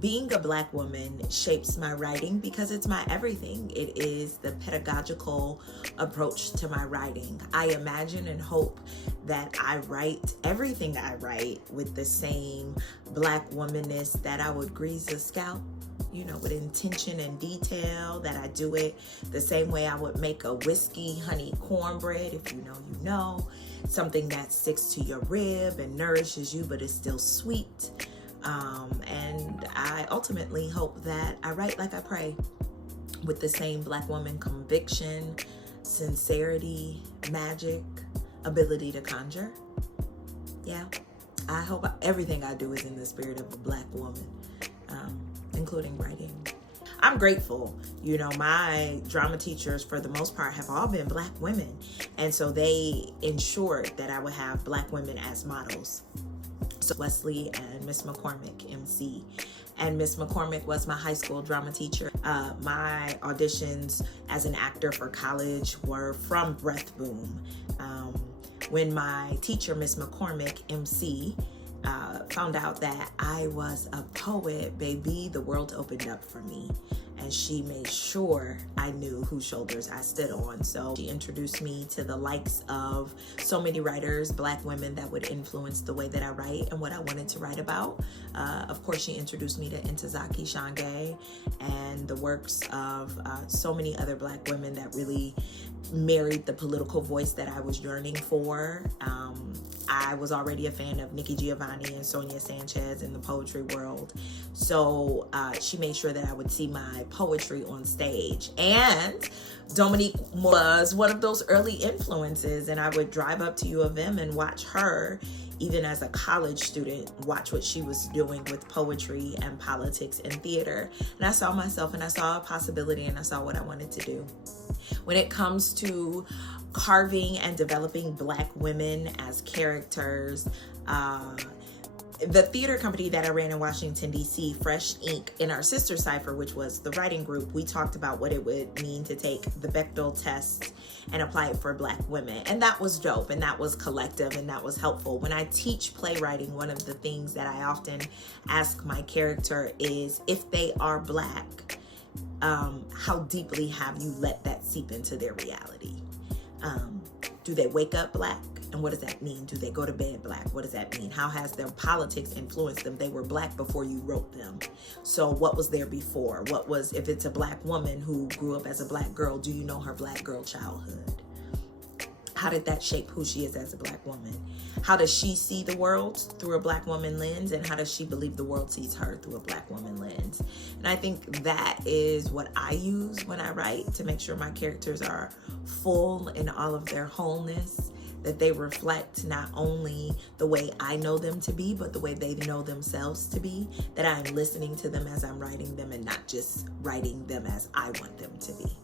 being a Black woman shapes my writing because it's my everything. It is the pedagogical approach to my writing. I imagine and hope that I write everything I write with the same Black womanness that I would grease a scalp, you know, with intention and detail, that I do it the same way I would make a whiskey honey cornbread. If you know, you know. Something that sticks to your rib and nourishes you, but is still sweet. And I ultimately hope that I write like I pray, with the same Black woman conviction, sincerity, magic, ability to conjure. Yeah, I hope everything I do is in the spirit of a Black woman, including writing. I'm grateful. You know, my drama teachers, for the most part, have all been Black women. And so they ensured that I would have Black women as models. So Wesley and Miss McCormick, MC. And Miss McCormick was my high school drama teacher. My auditions as an actor for college were from Breath Boom. When my teacher, Miss McCormick, MC, found out that I was a poet, baby, the world opened up for me. And she made sure I knew whose shoulders I stood on. So she introduced me to the likes of so many writers, Black women, that would influence the way that I write and what I wanted to write about. Of course, she introduced me to Ntozake Shange and the works of so many other Black women that really married the political voice that I was yearning for. I was already a fan of Nikki Giovanni and Sonia Sanchez in the poetry world. So she made sure that I would see my poetry on stage. And Dominique was one of those early influences, and I would drive up to U of M and watch her, even as a college student, watch what she was doing with poetry and politics and theater. And I saw myself, and I saw a possibility, and I saw what I wanted to do. When it comes to carving and developing Black women as characters, the theater company that I ran in Washington, D.C., Fresh Ink, in our sister cipher, which was the writing group, we talked about what it would mean to take the Bechdel test and apply it for Black women. And that was dope, and that was collective, and that was helpful. When I teach playwriting, one of the things that I often ask my character is, if they are Black, how deeply have you let that seep into their reality? Do they wake up Black? And what does that mean? Do they go to bed Black? What does that mean? How has their politics influenced them? They were Black before you wrote them. So what was there before? What was, if it's a Black woman who grew up as a Black girl, do you know her Black girl childhood? How did that shape who she is as a Black woman? How does she see the world through a Black woman lens? And how does she believe the world sees her through a Black woman lens? And I think that is what I use when I write, to make sure my characters are full in all of their wholeness, that they reflect not only the way I know them to be, but the way they know themselves to be, that I'm listening to them as I'm writing them and not just writing them as I want them to be.